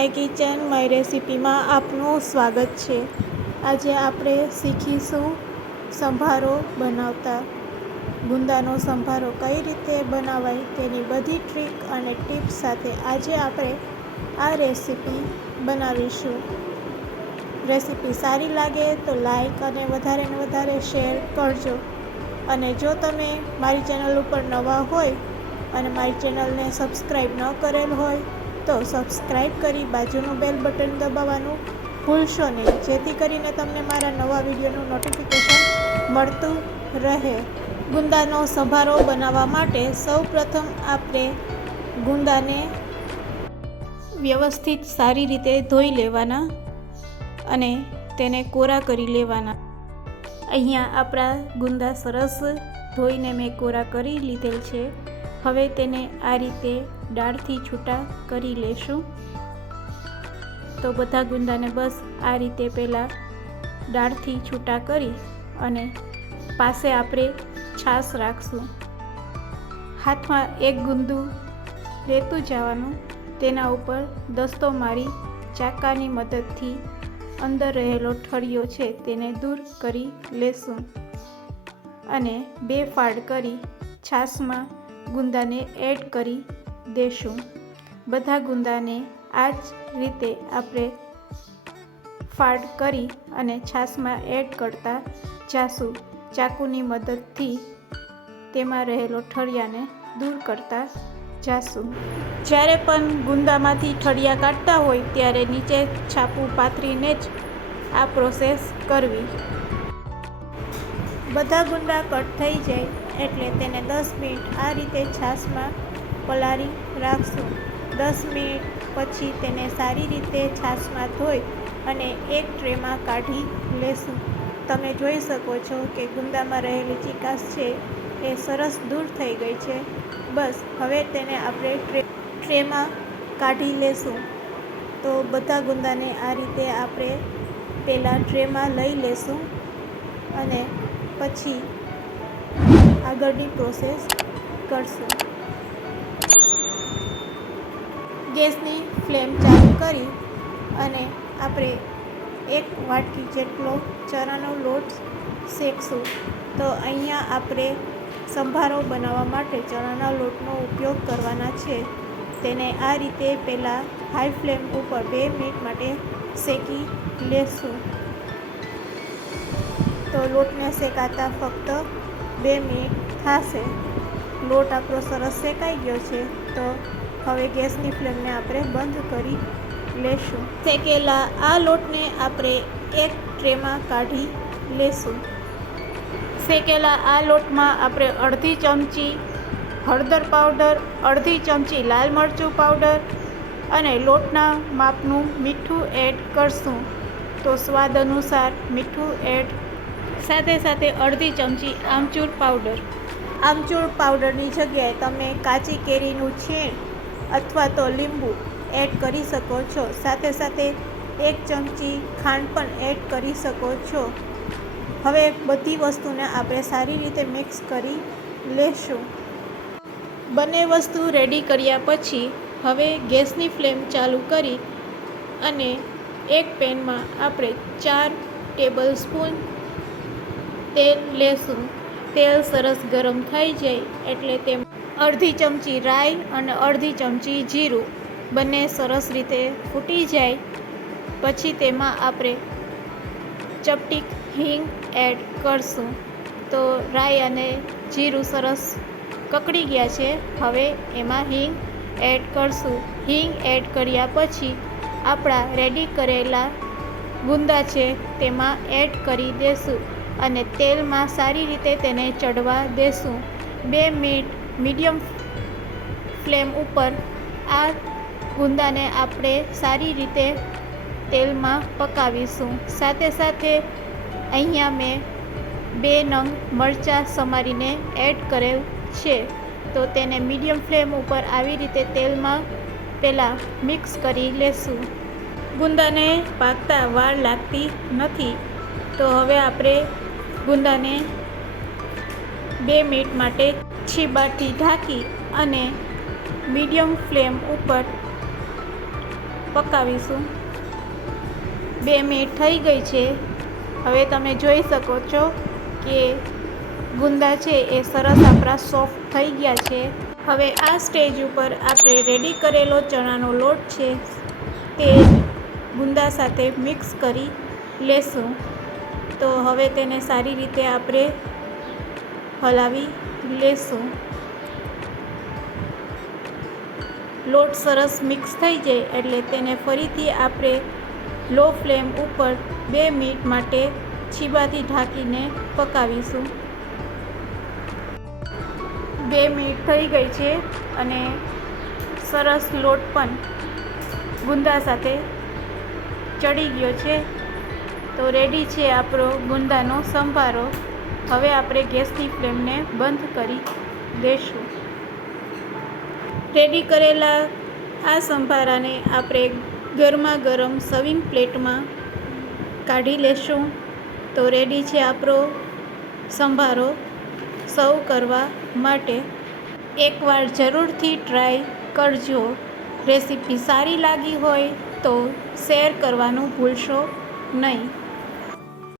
My kitchen my રેસિપીમાં આપનું સ્વાગત છે. આજે આપણે શીખીશું સંભારો બનાવતા. ગુંદાનો સંભારો કઈ રીતે બનાવાય તેની બધી ટ્રીક અને ટિપ્સ સાથે આજે આપણે આ રેસિપી બનાવીશું. રેસિપી સારી લાગે તો લાઈક અને વધારે ને વધારે શેર કરજો. અને જો તમે મારી ચેનલ ઉપર નવા હોય અને મારી ચેનલને સબસ્ક્રાઈબ ન કરેલ હોય તો સબસ્ક્રાઈબ કરી બાજુનું બેલ બટન દબાવવાનું ભૂલશો નહીં. જેથી કરીને તમને મારા નવા વિડીયોનું નોટિફિકેશન મળતું રહે. ગુંદાનો સભારો બનાવવા માટે સૌ પ્રથમ આપણે ગુંદાને વ્યવસ્થિત સારી રીતે ધોઈ લેવાના અને તેને કોરા કરી લેવાના. અહીંયા આપણા ગુંદા સરસ ધોઈને મેં કોરા કરી લીધેલ છે. હવે તેને આ રીતે દાળથી છૂટા કરી લેશું. તો બધા ગુંદાને બસ આ રીતે પહેલાં દાળથી છૂટા કરી અને પાસે આપણે છાશ રાખશું. હાથમાં એક ગુંદું લેતું જવાનું, તેના ઉપર દસ્તો મારી ચાકાની મદદથી અંદર રહેલો ઠળિયો છે તેને દૂર કરી લેશું અને બે ફાડ કરી છાશમાં ગુંદાને એડ કરી દેશું. બધા ગુંદાને આ જ રીતે આપણે ફાડ કરી અને છાશમાં એડ કરતા જાશું. ચાકુની મદદથી તેમાં રહેલો ઠળિયાને દૂર કરતા જાશું. જ્યારે પણ ગુંદામાંથી ઠળિયા કાઢતા હોય ત્યારે નીચે છાપું પાથરીને જ આ પ્રોસેસ કરવી. બધા ગુંદા કટ થઈ જાય એટલે તેને દસ મિનિટ આ રીતે છાશમાં પલાળી રાખશું. દસ મિનિટ પછી તેને સારી રીતે છાશમાં ધોઈ અને એક ટ્રેમાં કાઢી લેશું. તમે જોઈ શકો છો કે ગુંદામાં રહેલી ચિકાસ છે એ સરસ દૂર થઈ ગઈ છે. બસ, હવે તેને આપણે ટ્રે, ટ્રેમાં કાઢી લેશું. તો બધા ગુંદાને આ રીતે આપણે પહેલાં ટ્રેમાં લઈ લેશું અને પછી આગળની પ્રોસેસ કરશું. ગેસની ફ્લેમ ચાલુ કરી અને આપણે એક વાટકી જેટલો ચણાનો લોટ શેકશું. તો અહીંયા આપણે સંભારો બનાવવા માટે ચણાના લોટનો ઉપયોગ કરવાના છે. તેને આ રીતે પહેલાં હાઈ ફ્લેમ ઉપર બે મિનિટ માટે શેકી લેશું. તો લોટને શેકાતા ફક્ત બે મિનિટ થશે. લોટ આપણો સરસ શેકાઈ ગયો છે, તો હવે ગેસની ફ્લેમને આપણે બંધ કરી લેશું. શેકેલા આ લોટને આપણે એક ટ્રેમાં કાઢી લેશું. શેકેલા આ લોટમાં આપણે અડધી ચમચી હળદર પાવડર અડધી ચમચી લાલ મરચું પાવડર અને લોટના માપનું મીઠું એડ કરશું. તો સ્વાદ અનુસાર મીઠું એડ. સાથે સાથે અડધી ચમચી આમચૂર પાવડર. આમચૂર પાવડરની જગ્યાએ તમે કાચી કેરીનું છીણ અથવા તો લીંબુ એડ કરી શકો છો. સાથે સાથે એક ચમચી ખાંડ પણ એડ કરી શકો છો. હવે બધી વસ્તુને આપણે સારી રીતે મિક્સ કરી લેશું. બંને વસ્તુ રેડી કર્યા પછી હવે ગેસની ફ્લેમ ચાલુ કરી અને એક પેનમાં આપણે ચાર ટેબલ સ્પૂન તેલ લેશું. તેલ સરસ ગરમ થઈ જાય એટલે તેમ અડધી ચમચી રાઈ અને અડધી ચમચી જીરું. બંને સરસ રીતે ફૂટી જાય. પછી તેમાં આપણે ચપટીક હિંગ એડ કરશું. તો રાઈ અને જીરું સરસ કકડી ગયા છે. હવે એમાં હિંગ એડ કરશું. હિંગ એડ કર્યા પછી આપણા રેડી કરેલા ગુંદા છે તેમાં એડ કરી દેશું અને તેલમાં સારી રીતે તેને ચડવા દેશું. બે મિનિટ મીડિયમ ફ્લેમ ઉપર આ ગુંદાને આપણે સારી રીતે તેલમાં પકાવીશું. સાથે સાથે અહીંયા મેં બે નંગ મરચાં સમારીને એડ કરેલ છે. તો તેને મીડિયમ ફ્લેમ ઉપર આવી રીતે તેલમાં પહેલાં મિક્સ કરી લેશું. ગુંદાને પાકતા વાર લાગતી નથી. તો હવે આપણે ગુંદાને બે મિનિટ માટે છીબાથી ઢાંકી અને મીડિયમ ફ્લેમ ઉપર પકાવીશું. બે મિનિટ થઈ ગઈ છે. હવે તમે જોઈ શકો છો કે ગુંદા છે એ સરસ આપણા સોફ્ટ થઈ ગયા છે. હવે આ સ્ટેજ ઉપર આપણે રેડી કરેલો ચણાનો લોટ છે તે ગુંદા સાથે મિક્સ કરી લેશું. તો હવે તેને સારી રીતે આપણે હલાવી લેશું. લોટ સરસ મિક્સ થઈ જાય એટલે તેને ફરીથી આપણે લો ફ્લેમ ઉપર બે મિનિટ માટે છીબાથી ઢાંકીને પકાવીશું. બે મિનિટ થઈ ગઈ છે અને સરસ લોટ પણ ગુંદા સાથે ચડી ગયો છે. તો રેડી છે આપણો ગુંદાનો સંભારો. હવે આપણે ગેસની ફ્લેમને બંધ કરી દઈશું રેડી કરેલા આ સંભારાને આપણે ગરમા ગરમ સર્વિંગ પ્લેટમાં કાઢી લેશું. તો રેડી છે આપણો સંભારો સર્વ કરવા માટે. એકવાર જરૂરથી ટ્રાય કરજો. રેસીપી સારી લાગી હોય તો શેર કરવાનું ભૂલશો નહીં.